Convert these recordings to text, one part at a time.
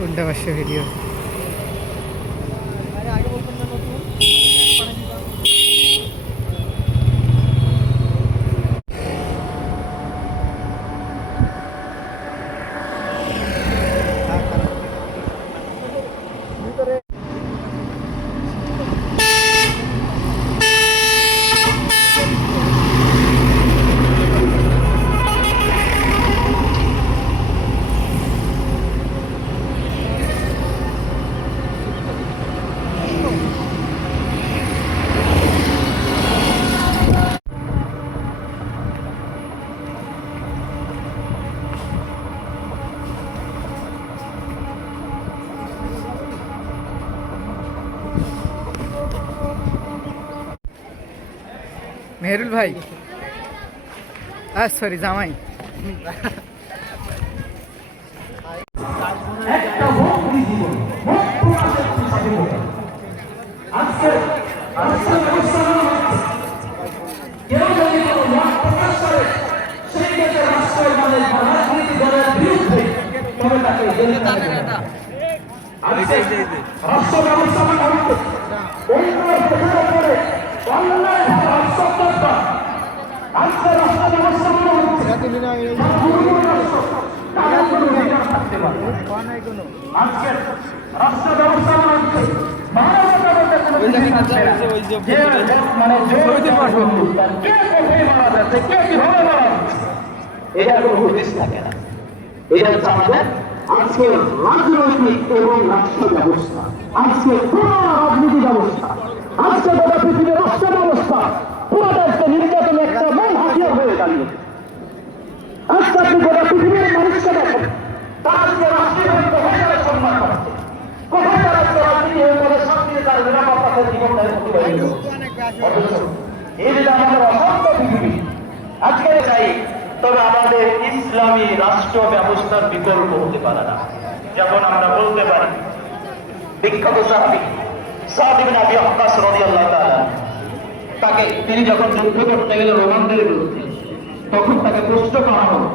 ഉണ്ട് പക്ഷേ വീഡിയോ মেহরুল ভাই। আর সরি জামাই। রাষ্ট্র ব্যবস্থা ওই করে অন্যায় রাষ্ট্র আজকে রাষ্ট্র ব্যবস্থা আজকে রাষ্ট্র ব্যবস্থা হচ্ছে কে কোথায় মারা যাচ্ছে কে কীভাবে মারা যাচ্ছে এটা কোনো হদিস থাকে না এটা আমাদের আজকে রাজনৈতিক এবং রাষ্ট্র ব্যবস্থা। আজকে পুরো রাজনীতি ব্যবস্থা। আজকে গোটা পৃথিবীর রাষ্ট্র ব্যবস্থা পুরোটা নির্যাতন একটা মূল হাতিয়ার হয়ে দাঁড়িয়েছে। আজকে আপনি গোটা পৃথিবীর মানুষকে দেখেন আমাদের তবে আমাদের ইসলামী রাষ্ট্র ব্যবস্থার বিকল্প হতে পারে না। যেমন আমরা বলতে পারি, বিখ্যাত সাহাবি সাহাবিবিন আবি আব্বাস রাদিয়াল্লাহু তাআলা। তাকে তিনি যখন যুদ্ধ করতে গেলেন রোমানদের বিরুদ্ধে তখন তাকে প্রশ্ন করা হলো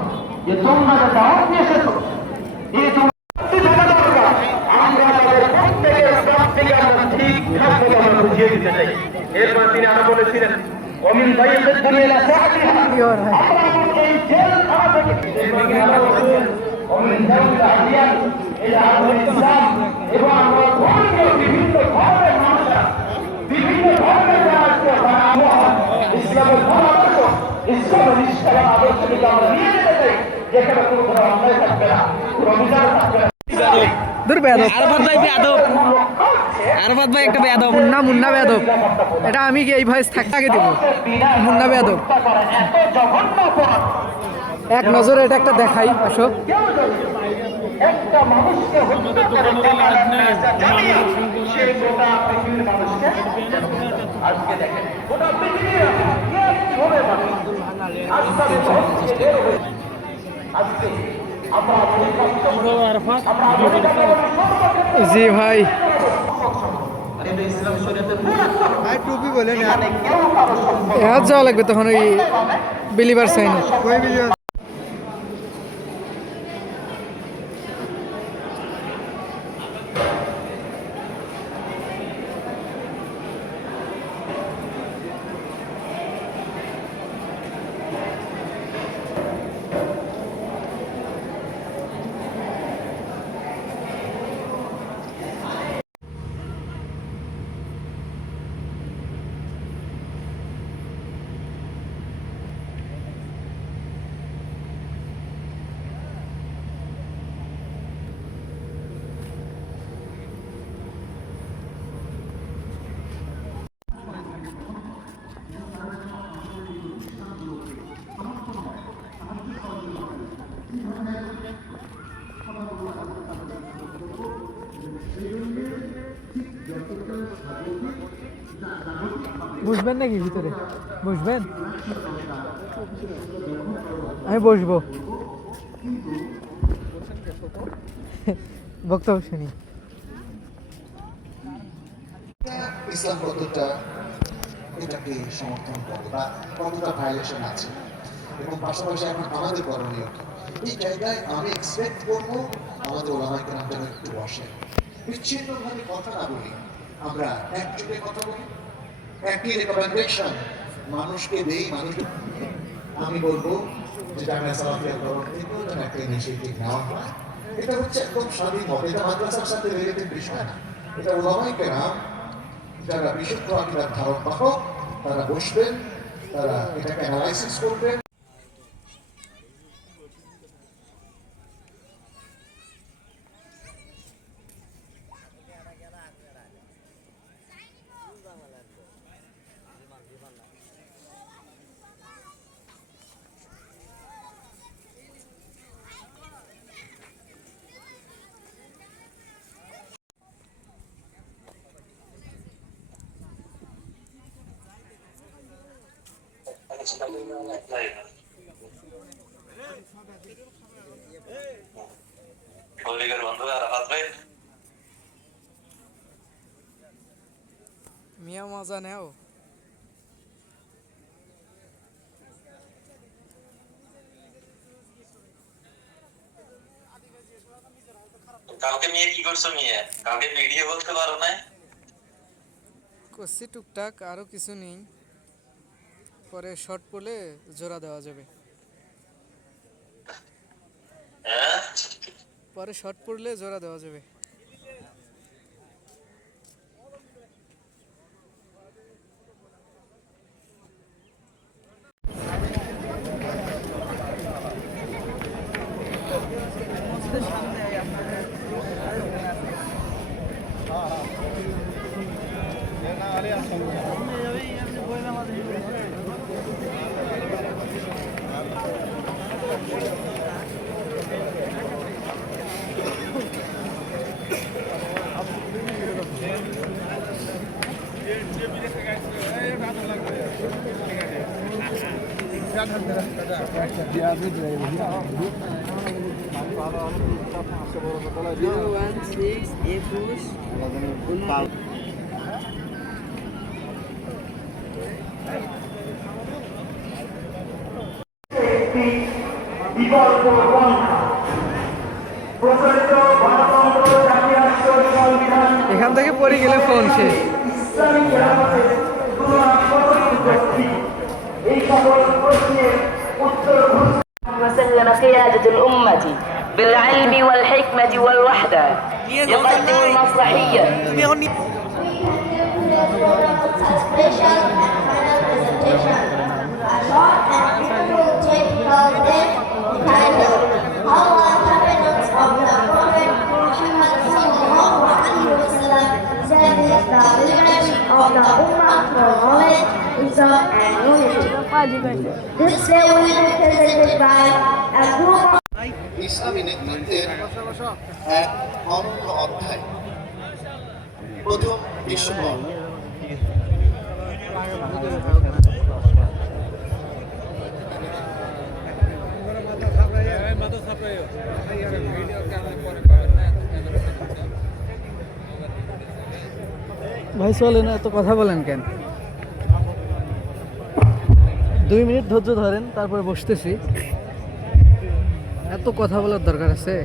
যে, তোমরা যে দাওয়াত নিয়ে এসেছ কাছ থেকে আমরা ঠিকঠাক মতো আমরা বুঝিয়ে দিতে চাই এরপর তিনি আরও বলেছিলেন অমিন দায়িত্বের দুনিয়া লা সাহাতিহা আমরা এই জেল খানা থেকে অমিন দায়িত্ব আদিয়ান এই আগুন ইসলাম এবং আমরা ধর্মীয় বিভিন্ন ধর্মের মানুষরা বিভিন্ন ধর্মের যারা আছে তারা আবহাওয়া ইসলামের ধর্মাদর্শ নিষ্ঠাবান আদর্শ থেকে আমরা নিয়ে যেতে চাই যেখানে কোনো ধরনের অন্যায় থাকবে না কোনো অভিযান থাকবে না দূর বেয়াদব আরফাত ভাই বেয়াদব। আরফাত ভাই একটা বেয়াদব। মুন্না মুন্না বেয়াদব। এটা আমি কি এই ভয়েস থাকতে আগে দিব? মুন্না বেয়াদব। এত জঘন্য অপরাধ এক নজরে এটা একটা দেখাই আসো। একটা মানুষকে হত্যা করে জানি সে গোটা পৃথিবীর মানুষকে আজকে দেখেন গোটা পৃথিবীর জি ভাই। ভাই টুপি বলে না কারও যাওয়া লাগবে তখন ওই বিলিভার সাইনে। বসবেন নাকি ভিতরে? বসবেন? আমি বসবো। বক্তব্য শুনি। ইসলাম কতটা এটাকে সমর্থন করে বা কতটা ভায়োলেশন আছে। এবং পাশাপাশি এখন আমাদের করণীয় এই জায়গায় আমি এক্সপেক্ট করব আমাদের ওলামাইকে নাম যেন একটু বসে বিচ্ছিন্নভাবে কথা না বলি, আমরা একযোগে কথা বলি একই রেকমেন্ডেশন মানুষকে দেই মানুষ আমি বলব যে জামিয়া সালাফিয়া যেন একটা ইনিশিয়েটিভ নেওয়া হয়, এটা হচ্ছে একদম স্বাধীন হবে। এটা মাদ্রাসার সাথে রিলেটেড বিষয় না। এটা ওলামাই নাম যারা বিশুদ্ধ আকিদার ধারক বাহক তারা বসবেন, তারা এটাকে অ্যানালাইসিস করবেন। মিয়া মজা নেও। কালকে মেয়ে কি করছ মেয়ে? কালকে ভিডিও বলতে পারো না করছি টুকটাক আরও কিছু নেই। পরে শর্ট পড়লে জোড়া দেওয়া যাবে। হ্যাঁ? পরে শর্ট পড়লে জোড়া দেওয়া যাবে। এখান থেকে পড়ে গেলে ফোন শেষ? এই সকল প্রশ্নের وسلم قيادة الأمة بالعلم والحكمة والوحدة يقدم المصلحية Of the Ummah, the Prophet, and ইসলামী নেতৃত্বের এক অনন্য অধ্যায় প্রথম বিশ্বযুদ্ধ ভাই চলেন এত কথা বলেন কেন? দুই মিনিট ধৈর্য ধরেন তারপরে বসতেছি। এত কথা বলার দরকার আছে?